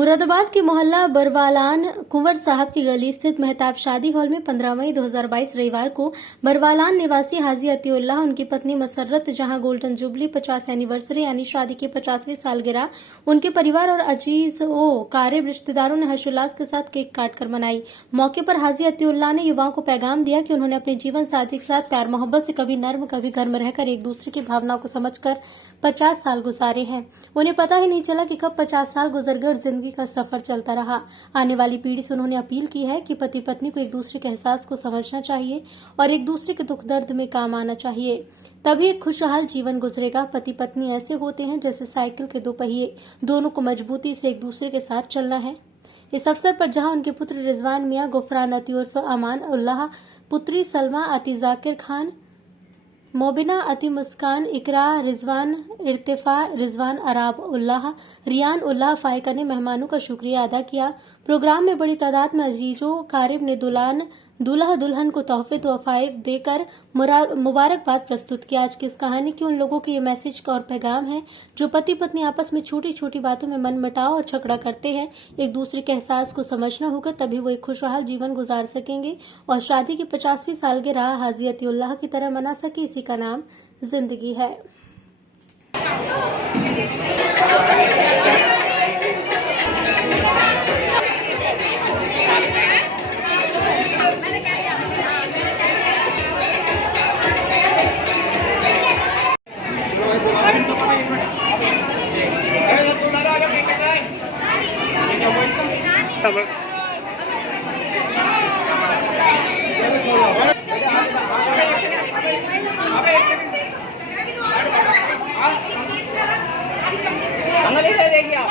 मुरादाबाद के मोहल्ला बरवालान कुंवर साहब की गली स्थित मेहताब शादी हॉल में 15 मई 2022 रविवार को बरवालान निवासी हाजी अतीउल्लाह, उनकी पत्नी मसर्रत जहां गोल्डन जुबली 50 एनिवर्सरी यानी शादी की 50वीं सालगिरह उनके परिवार और अजीजों कारिब रिश्तेदारों ने हर्षोल्लास के साथ केक काटकर मनाई। मौके पर हाजी अतीउल्लाह ने युवाओं को पैगाम दिया कि उन्होंने अपने जीवन साथी के साथ प्यार मोहब्बत से कभी नर्म कभी गर्म रहकर एक दूसरे की भावनाओं को समझकर 50 साल गुजारे हैं। उन्हें पता ही नहीं चला कि कब 50 साल गुजर गए और जिंदगी का सफर चलता रहा। आने वाली पीढ़ी से उन्होंने अपील की है कि पति पत्नी को एक दूसरे के एहसास को समझना चाहिए और एक दूसरे के दुख दर्द में काम आना चाहिए, तभी एक खुशहाल जीवन गुजरेगा। पति पत्नी ऐसे होते हैं जैसे साइकिल के दो पहिए, दोनों को मजबूती से एक दूसरे के साथ चलना है। इस अवसर पर जहां उनके पुत्र रिजवान मियां गुफरान अती उर्फ अमान उल्लाह, पुत्री सलमा अती जाकिर खान, मोबिना अति मुस्कान इकरा रिजवान इर्तिफा रिजवान अराब उल्लाह, रियान उल्लाह फायका ने मेहमानों का शुक्रिया अदा किया। प्रोग्राम में बड़ी तादाद में अजीजों कारिब ने दूल्हा दुल्हन को तोहफे तोहफाए देकर मुबारकबाद प्रस्तुत किया। आज की इस कहानी की उन लोगों के ये मैसेज और पैगाम है जो पति पत्नी आपस में छोटी छोटी बातों में मन मुटाव और झगड़ा करते हैं। एक दूसरे के एहसास को समझना होगा, तभी वो एक खुशहाल जीवन गुजार सकेंगे और शादी की 50वीं सालगिरह हाजी अतीउल्लाह की तरह मना सके। इसी का नाम जिंदगी है। देखिए आप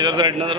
इधर साइड नजर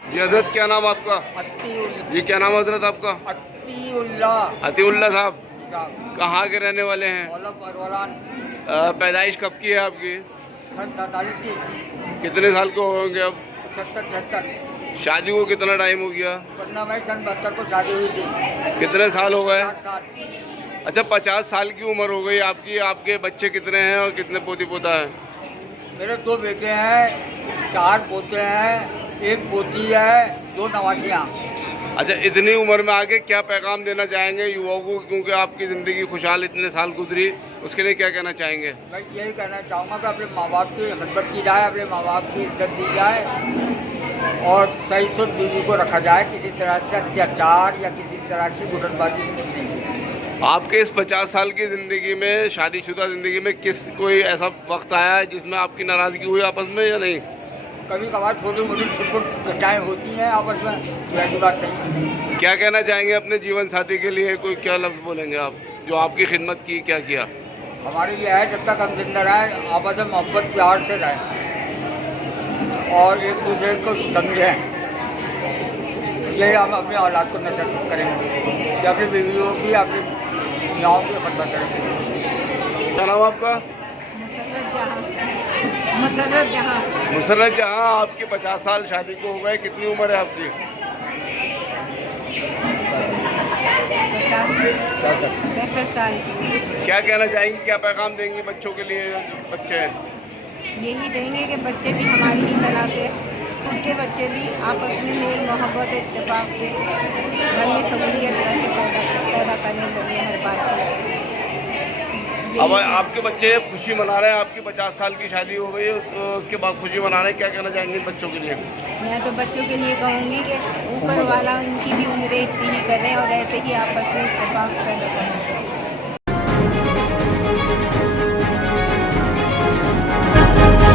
जी हजरत, क्या नाम आपका? जी क्या नाम हजरत आपका? अतीउल्लाह साहब, कहाँ के रहने वाले हैं? पैदाइश कब की है आपकी? 47 की। कितने साल के होंगे अब? 76। शादी को कितना टाइम हो गया? 15 मई सन 72 को शादी हुई थी। कितने साल हो गए? 7 साल। अच्छा, 50 साल की उम्र हो गई आपकी। आपके बच्चे कितने हैं और कितने पोती पोता है? मेरे 2 बेटे हैं, 4 पोते हैं, 1 पोती है, 2 नवासियाँ। अच्छा, इतनी उम्र में आगे क्या पैगाम देना चाहेंगे युवाओं को, क्योंकि आपकी ज़िंदगी खुशहाल इतने साल गुजरी, उसके लिए क्या कहना चाहेंगे? मैं यही कहना चाहूँगा कि अपने माँ बाप की खिदमत की जाए, अपने माँ बाप की इज्जत दी जाए और सही शुद्ध बीवी को रखा जाए। किसी तरह से अत्याचार या किसी तरह की गुटनबाजी नहीं। आपके इस 50 साल की ज़िंदगी में, शादीशुदा ज़िंदगी में कोई ऐसा वक्त आया है जिसमें आपकी नाराज़गी हुई आपस में या नहीं? कभी कभार छोटी मोटी छुटपुट घटनाएं होती हैं आपस में, ऐसी बात नहीं। क्या कहना चाहेंगे अपने जीवन साथी के लिए? कोई क्या लफ्ज़ बोलेंगे आप, जो आपकी खिदमत की, क्या किया? हमारे ये है, जब तक हम जिंदा रहें आपस में मोहब्बत प्यार से रहें और एक दूसरे को समझें। यही हम अपने औलाद को नसीहत करेंगे कि अपनी बीवियों की, अपनी मियाँओं की खिदमत करेंगे। क्या नाम आपका? मुसर्रत जहाँ। मुसर्रत जहाँ, आपके 50 साल शादी को हो गए, कितनी उम्र है आपकी? 65 साल की। क्या कहना चाहेंगी, क्या पैगाम देंगी बच्चों के लिए, जो बच्चे हैं? यही देंगे कि बच्चे भी हमारी ही तरह से, उनके बच्चे भी आपस में मेल मोहब्बत इत्तेफाक से घर में सहूलियत करके पैदा करने लगे हर बात की। अब आपके बच्चे खुशी मना रहे हैं, आपकी 50 साल की शादी हो गई है, तो उसके बाद खुशी मना रहे हैं, क्या कहना चाहेंगे बच्चों के लिए? मैं तो बच्चों के लिए कहूँगी कि ऊपर वाला उनकी भी उम्रें इतनी ही करें और ऐसे ही आपस में इत्तेफाक पैदा करें।